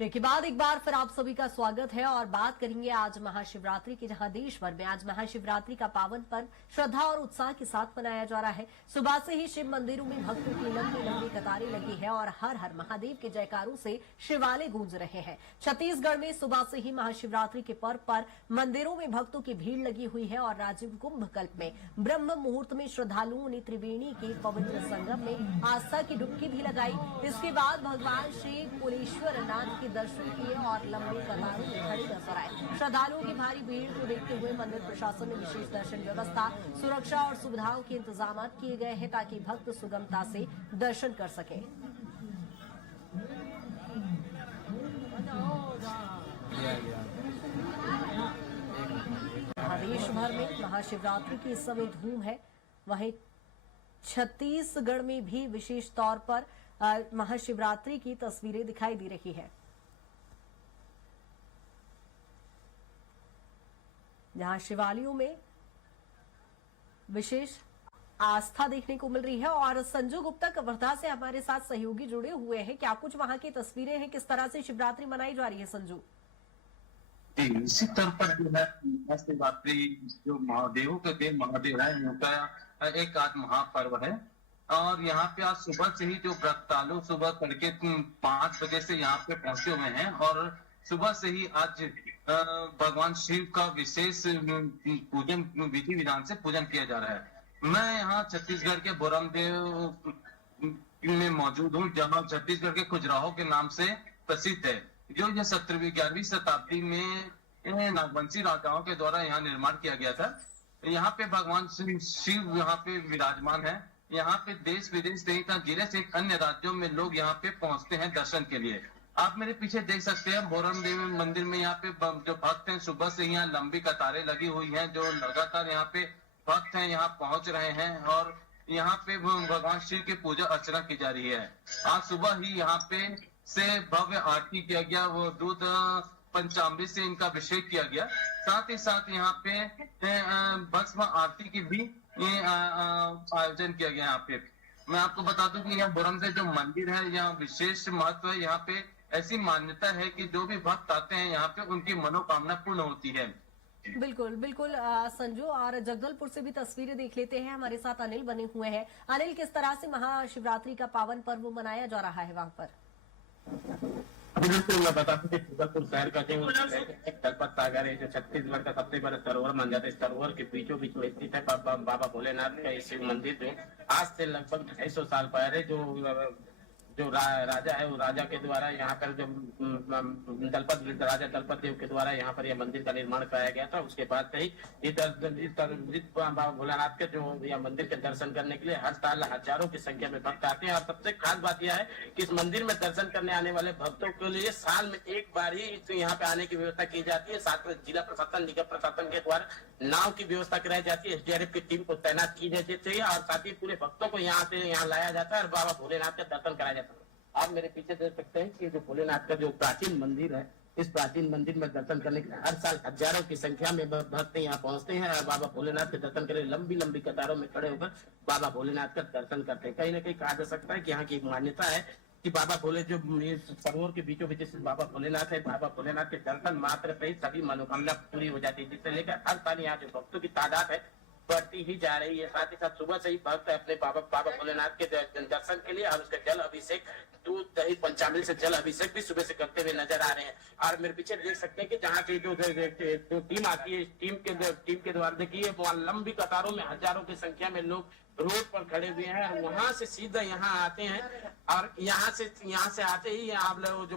Break के बाद एक बार फिर आप सभी का स्वागत है और बात करेंगे आज महाशिवरात्रि की, जहां देश भर में आज महाशिवरात्रि का पावन पर्व श्रद्धा और उत्साह के साथ मनाया जा रहा है। सुबह से ही शिव मंदिरों में भक्तों की लंबी लंबी कतारें लगी है और हर हर महादेव के जयकारों से शिवालय गूंज रहे हैं। छत्तीसगढ़ में सुबह से ही महाशिवरात्रि के पर्व पर मंदिरों में भक्तों की भीड़ लगी हुई है और राजीव कुंभ कल्प में ब्रह्म मुहूर्त में श्रद्धालुओं ने त्रिवेणी के पवित्र संगम में आस्था की डुबकी भी लगाई। इसके बाद भगवान श्री कुलेश्वर नाथ के दर्शन किए और लंबी कतारों में खड़े नजर आए। श्रद्धालुओं की भारी भीड़ को देखते हुए मंदिर प्रशासन ने विशेष दर्शन व्यवस्था, सुरक्षा और सुविधाओं के इंतजाम किए गए हैं ताकि भक्त सुगमता से दर्शन कर सकें। देश भर में महाशिवरात्रि की इस समय धूम है, वहीं छत्तीसगढ़ में भी विशेष तौर पर महाशिवरात्रि की तस्वीरें दिखाई दे रही है, जहां शिवालयों में विशेष आस्था देखने को मिल रही है। और संजू गुप्ता कवर्धा से हमारे साथ सहयोगी जुड़े हुए हैं। क्या कुछ वहां की तस्वीरें हैं, किस तरह से शिवरात्रि मनाई जा रही है संजू? इसी तरह पर जो है शिवरात्रि जो महादेवों के देव महादेव है, उनका एक आज महापर्व है। और यहाँ पे आज सुबह से ही जो व्रतालु सुबह तड़के 5 बजे से यहाँ पे पहुंचे हुए हैं और सुबह से ही आज भगवान शिव का विशेष पूजन विधि विधान से पूजन किया जा रहा है। मैं यहाँ छत्तीसगढ़ के बोरमदेव में मौजूद हूँ, जहाँ छत्तीसगढ़ के खजुराहो के नाम से प्रसिद्ध है, जो यह 17वीं 11वीं शताब्दी में नागवंशी राजाओं के द्वारा यहाँ निर्माण किया गया था। यहाँ पे भगवान शिव यहाँ पे विराजमान है। यहाँ पे देश विदेश सहित जिले से अन्य राज्यों में लोग यहाँ पे पहुंचते हैं दर्शन के लिए। आप मेरे पीछे देख सकते हैं बोरम देवी मंदिर में यहाँ पे जो भक्त हैं सुबह से यहाँ लंबी कतारें लगी हुई हैं, जो लगातार यहाँ पे भक्त हैं यहाँ पहुंच रहे हैं और यहाँ पे भगवान शिव की पूजा अर्चना की जा रही है। आज सुबह ही यहाँ पे से भव्य आरती किया गया, वो दूध पंचामृत से इनका अभिषेक किया गया। साथ ही साथ यहाँ पे भस्म आरती की भी आयोजन किया गया। यहाँ पे मैं आपको बता दूं कि यहाँ बोरमदेव जो मंदिर है, यहाँ विशेष महत्व है। यहाँ पे ऐसी मान्यता है कि जो भी भक्त आते हैं यहाँ पे उनकी मनोकामना पूर्ण होती है। बिल्कुल बिल्कुल संजू, और जगदलपुर से भी तस्वीरें देख लेते हैं। हमारे साथ अनिल बने हुए हैं। अनिल, किस तरह से महाशिवरात्रि का पावन पर्व मनाया जा रहा है वहां पर? बिल्कुल, मैं बता दूं कि जगदलपुर शहर का जो तलपत सागर है, जो छत्तीसगढ़ का सबसे बड़ा सरोवर मान जाता है, इस सरोवर के बीचों बीच में स्थित है बाबा भोलेनाथ का शिव मंदिर, जो आज से लगभग 250 साल पहले जो राजा है, वो राजा के द्वारा यहाँ पर जो राजा दलपत देव के द्वारा यहाँ पर यह मंदिर का निर्माण कराया गया था। उसके बाद से ही बाबा भोलेनाथ के जो यह मंदिर के दर्शन करने के लिए हर साल हजारों की संख्या में भक्त आते हैं। और सबसे खास बात यह है कि इस मंदिर में दर्शन करने आने वाले भक्तों के लिए साल में एक बार ही यहाँ पे आने की व्यवस्था की जाती है। साथ में जिला प्रशासन, निगम प्रशासन के द्वारा नाव की व्यवस्था कराई जाती है, एसडीआरएफ की टीम को तैनात की जाती है और साथ ही पूरे भक्तों को यहाँ से यहाँ लाया जाता है और बाबा भोलेनाथ का दर्शन कराया जाता है। आप मेरे पीछे देख सकते हैं कि जो भोलेनाथ का जो प्राचीन मंदिर है, इस प्राचीन मंदिर में दर्शन करने के लिए हर साल हजारों की संख्या में भक्त यहाँ पहुंचते हैं और बाबा भोलेनाथ के दर्शन के लिए लंबी लंबी कतारों में खड़े होकर बाबा भोलेनाथ का दर्शन करते हैं। कहीं ना कहीं कहा जा सकता है कि यहाँ की एक मान्यता है कि बाबा भोले जो सरोवर के बीचों बीच बाबा भोलेनाथ है, बाबा भोलेनाथ के दर्शन मात्र से ही सभी मनोकामना पूरी हो जाती है, जिससे लेकर हर साल यहाँ जो भक्तों की तादाद है बढ़ती ही जा रही है। साथ ही साथ सुबह से ही भक्त अपने बाबा भोलेनाथ के दर्शन के लिए और उसका जल अभिषेक, दूध दही पंचामृत से जल अभिषेक भी सुबह से करते हुए नजर आ रहे हैं। और मेरे पीछे देख सकते हैं कि जहाँ की जो टीम आती है, टीम के द्वारा देखिए वहाँ लंबी कतारों में हजारों की संख्या में लोग रोड पर खड़े हुए हैं। वहां से सीधा यहाँ आते हैं और यहाँ से आते ही आप लोग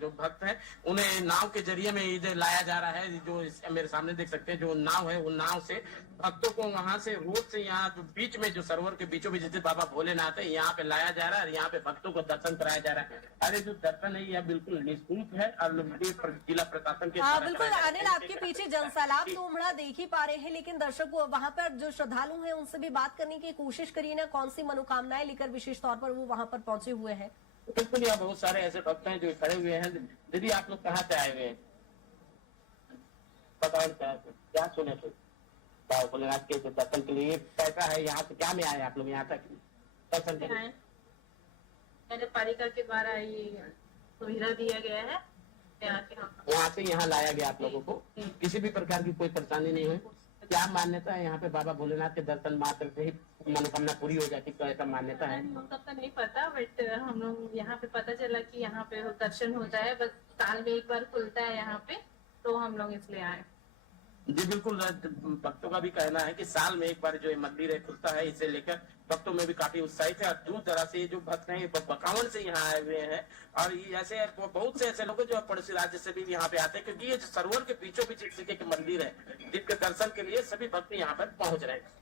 जो भक्त हैं उन्हें नाव के जरिए में इधर लाया जा रहा है। जो मेरे सामने देख सकते हैं जो नाव है, वो नाव से भक्तों को वहां से रोड से यहाँ जो बीच में जो सरोवर के बीचों बीच बाबा भोलेनाथ है, यहाँ पे लाया जा रहा है और यहाँ पे भक्तों को दर्शन कराया जा रहा है। अरे जो दर्शन है यह बिल्कुल निःशुल्क है और जिला प्रशासन के बिल्कुल अनिल, आपके पीछे जनसैलाब तो उमड़ा देख ही पा रहे हैं, लेकिन दर्शकों वहां पर जो श्रद्धालु हैं उनसे भी बात करने की कोशिश करिए ना, कौन सी मनोकामनाएं लेकर विशेष तौर पर वो वहां पर पहुंचे हुए हैं? बिल्कुल, यहाँ बहुत सारे ऐसे भक्त हैं जो खड़े हुए हैं। दीदी, आप लोग कहाँ से आए हुए हैं? बताओ क्या सुने थे बाबा भोलेनाथ के दर्शन के लिए? कैसा है यहाँ से, क्या में आए आप लोग यहाँ तक दर्शन के लिए? मेरे पालिका के द्वारा ये सुविधा दिया गया है से आके हम वहाँ से यहाँ लाया गया आप लोगों को, किसी भी प्रकार की कोई परेशानी नहीं हुई। क्या मान्यता है यहाँ पे बाबा भोलेनाथ के दर्शन मात्र से ही मनोकामना पूरी हो जाती, तो ऐसा मान्यता है? उनका तो नहीं पता, बट हम लोग यहाँ पे पता चला कि यहाँ पे दर्शन होता है, बस साल में एक बार खुलता है यहाँ पे, तो हम लोग इसलिए आए। जी बिल्कुल, भक्तों का भी कहना है कि साल में एक बार जो ये मंदिर है खुलता है, इसे लेकर भक्तों में भी काफी उत्साहित है। और दूर दराज से ये जो भक्त हैं बकावन से यहाँ आए हुए हैं, और ये ऐसे बहुत से ऐसे लोग हैं जो पड़ोसी राज्य से भी यहाँ पे आते हैं, क्योंकि ये जो सरोवर के बीचों बीच एक मंदिर है, जिसके दर्शन के लिए सभी भक्त यहाँ पर पहुंच रहे हैं।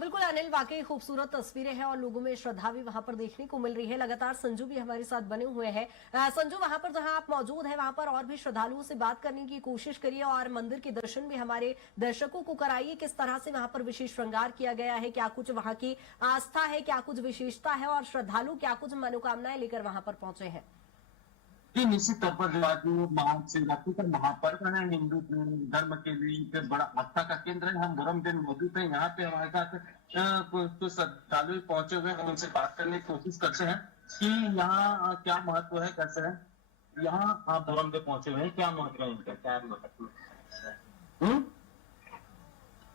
बिल्कुल अनिल, वाकई खूबसूरत तस्वीरें हैं और लोगों में श्रद्धा भी वहां पर देखने को मिल रही है। लगातार संजू भी हमारे साथ बने हुए हैं। संजू, वहां पर जहां आप मौजूद हैं वहां पर और भी श्रद्धालुओं से बात करने की कोशिश करिए और मंदिर के दर्शन भी हमारे दर्शकों को कराइए। किस तरह से वहां पर विशेष श्रृंगार किया गया है, क्या कुछ वहां की आस्था है, क्या कुछ विशेषता है और श्रद्धालु क्या कुछ मनोकामनाएं लेकर वहां पर पहुंचे हैं? जी निश्चित तौर पर जो आज महाशिवरात्रि का महापर्व है, हिंदू धर्म के लिए एक बड़ा आस्था का केंद्र है। हम धर्म दिन मौजूद है यहाँ पे, हमारे साथ कुछ श्रद्धालु पहुंचे हुए, हम उनसे बात करने की कोशिश करते हैं कि यहाँ क्या महत्व है, कैसे है यहाँ आप धर्म पे पहुंचे हुए हैं, क्या महत्व है इनका, क्या महत्व?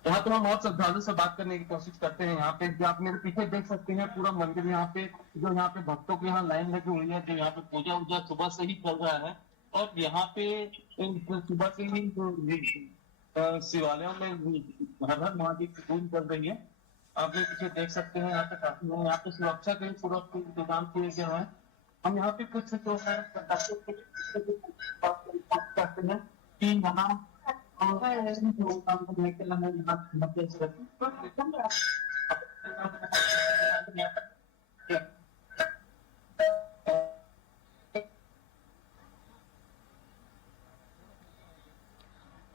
यहाँ तो हम बहुत श्रद्धालु से बात करने की कोशिश करते हैं। यहाँ पे जो आप मेरे पीछे देख सकते हैं पूरा मंदिर, यहाँ पे जो यहाँ पे भक्तों की यहाँ लाइन लगी हुई है, जो यहाँ पे पूजा उजा सुबह से ही चल रहा है। और यहाँ पे सुबह से ही जो शिवालयों में हर हर महादेव की पूजा चल रही है। आप मेरे पीछे देख सकते हैं यहाँ पे काफी लोग, यहाँ पे सुरक्षा के लिए पूरा इंतजाम किए गए हैं। हम यहाँ पे कुछ जो है करते हैं कि यहाँ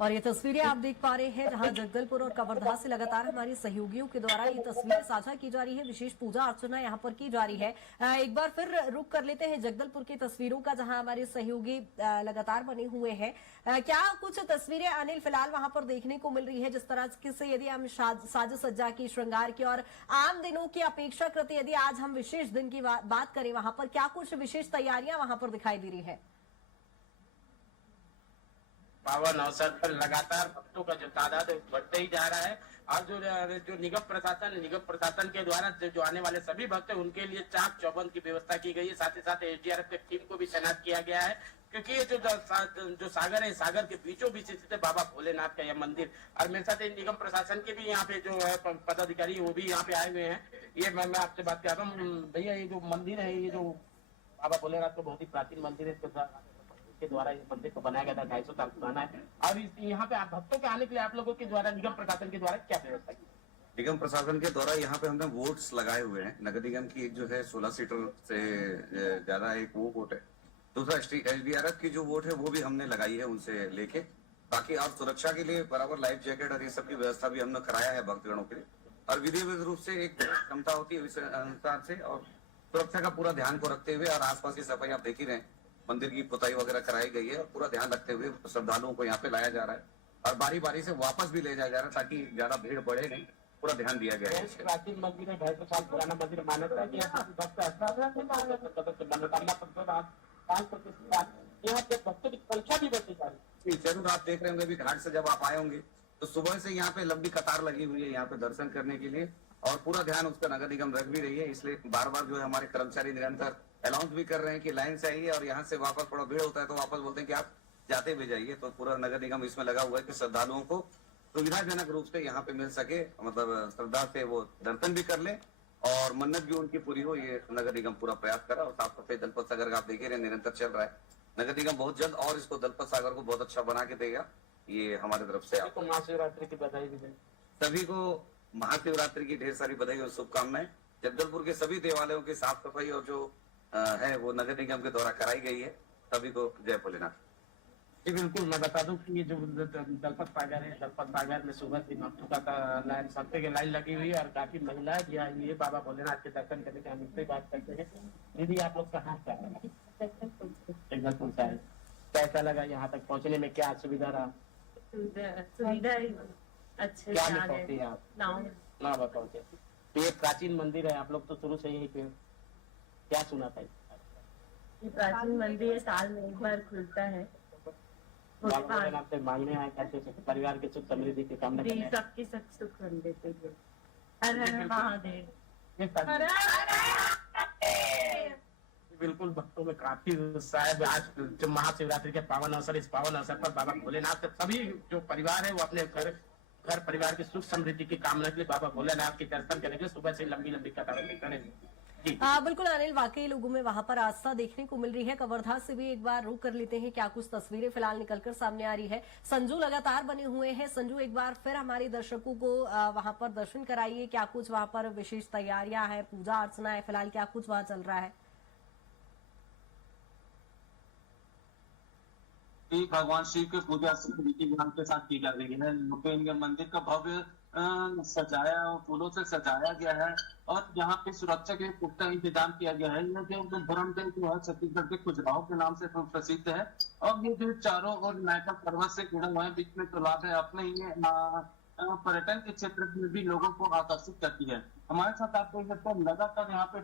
और ये तस्वीरें आप देख पा रहे हैं जहां जगदलपुर और कवर्धा से लगातार हमारे सहयोगियों के द्वारा ये तस्वीरें साझा की जा रही है। विशेष पूजा अर्चना यहां पर की जा रही है। एक बार फिर रुक कर लेते हैं जगदलपुर की तस्वीरों का, जहां हमारे सहयोगी लगातार बने हुए हैं। क्या कुछ तस्वीरें अनिल फिलहाल वहां पर देखने को मिल रही है, जिस तरह से यदि हम साज सज्जा की, श्रृंगार की और आम दिनों की अपेक्षाकृत यदि आज हम विशेष दिन की बात करें, वहां पर क्या कुछ विशेष तैयारियां वहां पर दिखाई दे रही है? पावन अवसर पर लगातार भक्तों का जो तादाद है बढ़ते ही जा रहा है। और जो निगम प्रशासन के द्वारा जो आने वाले सभी भक्त हैं उनके लिए चाक चौबंद की व्यवस्था की गई है। साथ ही साथ एसडीआरएफ की टीम को भी तैनात किया गया है, क्योंकि ये जो सागर है, सागर के बीचों बीच स्थित है बाबा भोलेनाथ का यह मंदिर। और मेरे साथ निगम प्रशासन के भी यहाँ पे जो है पदाधिकारी वो भी यहाँ पे आए हुए हैं। ये मैं आपसे बात कर रहा हूँ भैया, ये जो मंदिर है, ये जो बाबा भोलेनाथ का बहुत ही प्राचीन मंदिर है, के द्वारा इस मंदिर को बनाया गया था, 250 साल पुराना है। और यहाँ पे आप भक्तों के आने के लिए आप लोगों के द्वारा निगम प्रशासन के द्वारा क्या व्यवस्था की? निगम प्रशासन के द्वारा यहाँ पे हमने वोट्स लगाए हुए हैं। नगर निगम की एक जो है 16 सीटर से ज्यादा एक वो वोट है। दूसरा एसडीआरएफ की जो वोट है वो भी हमने लगाई है उनसे लेके। बाकी आप सुरक्षा के लिए बराबर लाइफ जैकेट और ये सब की व्यवस्था भी हमने कराया है भक्तगणों के लिए। और विधिवत रूप से एक क्षमता होती है इस अनुसार से, और सुरक्षा का पूरा ध्यान को रखते हुए और आसपास की सफाई आप देख ही रहे हैं, मंदिर की पुताई वगैरह कराई गई है और पूरा ध्यान रखते हुए श्रद्धालुओं को यहाँ पे लाया जा रहा है और बारी बारी से वापस भी ले जाया जा रहा है, ताकि ज्यादा भीड़ बढ़े नहीं, पूरा ध्यान दिया गया है। प्राचीन मंदिर है, 250 साल पुराना मंदिर, मान्यता है कि यहाँ पे भक्तों की संख्या भी बढ़ती जा रही है। जरूर आप देख रहे होंगे अभी घाट से जब आप आए होंगे तो सुबह से यहाँ पे लंबी कतार लगी हुई है यहाँ पे दर्शन करने के लिए, और पूरा ध्यान उसका नगर निगम रख भी रही है। इसलिए बार बार जो है हमारे कर्मचारी निरंतर अनाउंस भी कर रहे हैं कि लाइन से आइए, और यहाँ से वापस थोड़ा भीड़ होता है तो वापस बोलते हैं कि आप जाते भी जाइए। तो पूरा नगर निगम इसमें लगा हुआ है कि श्रद्धालुओं को सुविधाजनक रूप से यहाँ पे मिल सके, मतलब श्रद्धा से वो दर्शन भी कर ले और मन्नत भी उनकी पूरी हो। ये नगर निगम पूरा प्रयास करा। और साफ सफाई दलपत सागर का आप देख रहे निरंतर चल रहा है। नगर निगम बहुत जल्द और इसको दलपत सागर को बहुत अच्छा बना के देगा, ये हमारी तरफ से। आपको महाशिवरात्रि की बधाई भी दें। सभी को महाशिवरात्रि की ढेर सारी बधाई और शुभकामनाएं। जगदलपुर के सभी देवालयों की साफ सफाई और जो है वो नगर निगम के द्वारा कराई गई है। सभी को जय भोलेनाथ। जी बिल्कुल, मैं बता दूं कि ये जो दलपत सागर है, दलपत सागर में सुबह से भक्तों का लाइन, सबसे की लाइन लगी हुई है और काफी महिलाएं भी आई हुई है बाबा भोलेनाथ के दर्शन करने के। हम इससे बात करते हैं। दीदी, आप लोग कहाँ से आए? जगदलपुर से आए। कैसा लगा यहाँ तक पहुँचने में, क्या सुविधा रहा? सुविधा अच्छे क्या में पहुँचे आप? नाव पहुँचे। तो ये प्राचीन मंदिर है, आप लोग तो शुरू से यही पे, क्या सुना था? प्राचीन मंदिर साल में एक बार खुलता है, बाबा भोलेनाथ से मांगने आए कैसे परिवार के सुख समृद्धि की कामना जी, करने सबकी सब सुख कर देते हैं। हर हर महादेव। बिल्कुल भक्तों में काफी उत्साह है। आज जो महाशिवरात्रि के पावन अवसर, इस पावन अवसर पर बाबा भोलेनाथ के सभी जो परिवार है वो अपने घर परिवार की सुख समृद्धि की कामना के लिए बाबा भोलेनाथ के दर्शन करेंगे। सुबह से लंबी लंबी कतारें करेंगे। बिल्कुल अनिल, वाकई लोगों में वहां पर आस्था देखने को मिल रही है। कवर्धा से भी एक बार रुक कर लेते हैं, क्या कुछ तस्वीरें फिलहाल निकलकर सामने आ रही है। संजू लगातार बने हुए हैं। संजू, एक बार फिर हमारे दर्शकों को वहां पर दर्शन कराइए। क्या कुछ वहां पर विशेष तैयारियां है, पूजा अर्चना है, फिलहाल क्या कुछ वहां चल रहा है? भगवान शिव की पूजा विधि विधान के साथ की जा रही है। इनके मंदिर का भव्य सजाया और फूलों से सजाया गया है और यहाँ पे सुरक्षा के पुख्ता इंतजाम किया गया है। यह जो धर्मदेव जो है छत्तीसगढ़ के खजुराहो के नाम से प्रसिद्ध है और ये जो चारों ओर नायका पर्वत से घिरा हुआ है, बीच में तालाब है, अपने ही पर्यटन के क्षेत्र में भी लोगों को आकर्षित करती है। हमारे साथ आप देख सकते हैं लगातार यहाँ पे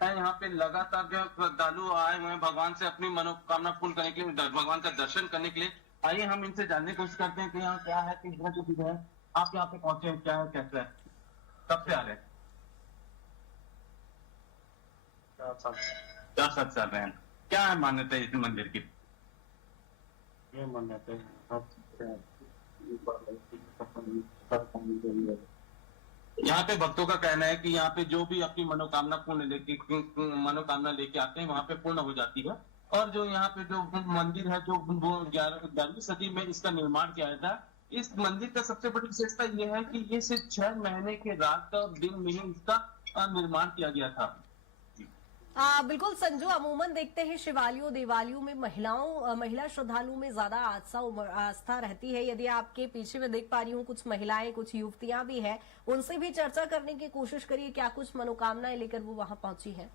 यहाँ पे लगातार जो श्रद्धालु आए हुए हैं भगवान से अपनी मनोकामना पूर्ण करने के लिए, भगवान का दर्शन करने के लिए। आइए हम इनसे जानने की कोशिश करते हैं कि यहाँ क्या है, किस तरह की चीज है। आप यहाँ पे पहुंचे हैं, क्या है, कैसे है, कब से आ रहे हैं? 4 साल से आ रहे हैं। क्या है मान्यता है इस मंदिर की? ये मान्यता है यहाँ पे भक्तों का कहना है कि यहाँ पे जो भी अपनी मनोकामना लेके आते हैं वहाँ पे पूर्ण हो जाती है। और जो यहाँ पे जो मंदिर है जो 11वीं सदी में इसका निर्माण किया गया था। इस मंदिर का सबसे बड़ी विशेषता यह है कि ये सिर्फ 6 महीने के रात और दिन में ही इसका निर्माण किया गया था। बिल्कुल संजू, अमूमन देखते हैं शिवालयों देवालयों में महिला श्रद्धालुओं में ज्यादा आस्था रहती है। यदि आपके पीछे में देख पा रही हूँ कुछ महिलाएं, कुछ युवतियां भी हैं, उनसे भी चर्चा करने की कोशिश करिए, क्या कुछ मनोकामनाएं लेकर वो वहां पहुंची है।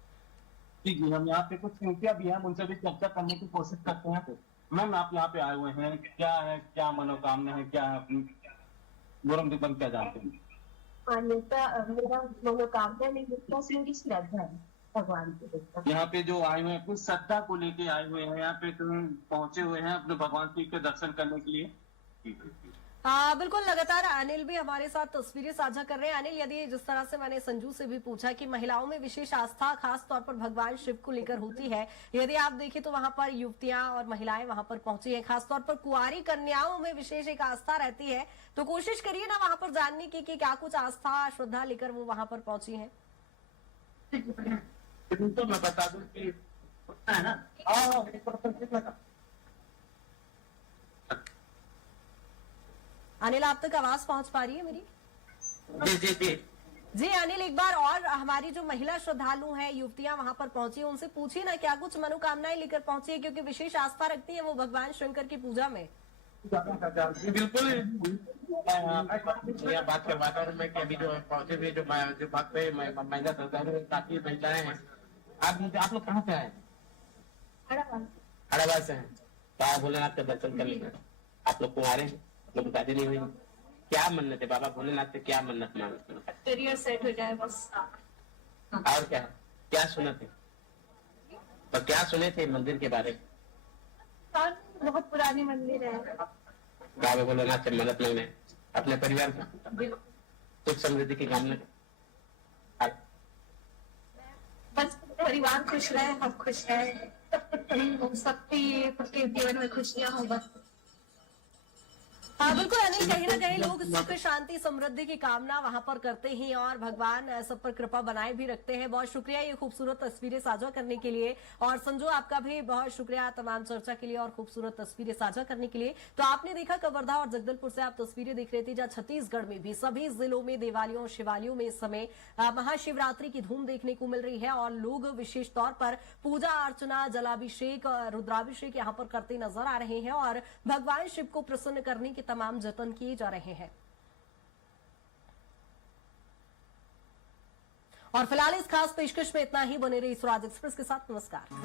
जी जी, हम यहाँ पे कुछ युवतियां भी हैं, उनसे भी चर्चा करने की कोशिश करते हैं। मैम, आप यहाँ पे आए हुए हैं, क्या है, क्या मनोकामना है, क्या है अपनी गोरम दीपन क्या जानते हैं? मेरा मनोकामना नहीं, श्रद्धा है भगवान के। यहाँ पे जो आए हुए हैं कुछ श्रद्धा को लेके आए हुए हैं, यहाँ पे पहुंचे हुए हैं अपने भगवान शिव के दर्शन करने के लिए। बिल्कुल, लगातार अनिल भी हमारे साथ तस्वीरें साझा कर रहे हैं। अनिल, यदि जिस तरह से मैंने संजू से भी पूछा कि महिलाओं में विशेष आस्था खास तौर पर भगवान शिव को लेकर होती है, यदि आप देखें तो वहां पर युवतियां और महिलाएं वहां पर पहुंची हैं, खासतौर पर कुंवारी कन्याओं में विशेष एक आस्था रहती है। तो कोशिश करिए ना वहां पर जानने की कि क्या कुछ आस्था श्रद्धा लेकर वो वहां पर पहुंची है। तो मैं बता दूं कि है ना, अनिल, आप तक आवाज पहुंच पा रही है मेरी? जी जी जी जी अनिल, एक बार और हमारी जो महिला श्रद्धालु हैं, युवतियां वहां पर पहुंची है, उनसे पूछिए ना क्या कुछ मनोकामनाएं लेकर पहुंची है, क्योंकि विशेष आस्था रखती है वो भगवान शंकर की पूजा में। बिल्कुल यहाँ बात करवाता हूँ मैं कि अभी जो पहुंचे हुए जो भक्त है महिला श्रद्धालु काफी महिलाएं हैं। आप लोग कहाँ से आए? हड़ाबाद से हैं। बाबा भोलेनाथ का दर्शन कर लेंगे। आप लोग कुंवारे हैं, लोग शादी नहीं हुई, क्या मन्नत है बाबा भोलेनाथ से, क्या मन्नत मांगते हैं? करियर सेट हो जाए बस। और क्या क्या सुने थे, तो क्या सुने थे मंदिर के बारे में? बहुत पुरानी मंदिर है। बाबा भोलेनाथ से मन्नत मांगने अपने परिवार की सुख समृद्धि की कामना। बस परिवार खुश रहे, हम खुश रहे, सबके जीवन में खुशियां हो बस। हाँ बिल्कुल अनिल, कहीं ना कहीं लोग सुख शांति समृद्धि की कामना वहां पर करते हैं और भगवान सब पर कृपा बनाए भी रखते हैं। बहुत शुक्रिया ये खूबसूरत तस्वीरें साझा करने के लिए। और संजू, आपका भी बहुत शुक्रिया तमाम चर्चा के लिए और खूबसूरत तस्वीरें साझा करने के लिए। तो आपने देखा कवर्धा और जगदलपुर से आप तस्वीरें देख रहे थे, जहाँ छत्तीसगढ़ में भी सभी जिलों में देवालयों शिवालयों में इस समय महाशिवरात्रि की धूम देखने को मिल रही है और लोग विशेष तौर पर पूजा अर्चना, जलाभिषेक, रुद्राभिषेक यहाँ पर करते नजर आ रहे हैं और भगवान शिव को प्रसन्न करने के तमाम जतन किए जा रहे हैं। और फिलहाल इस खास पेशकश में इतना ही। बने रहिए स्वराज एक्सप्रेस के साथ। नमस्कार।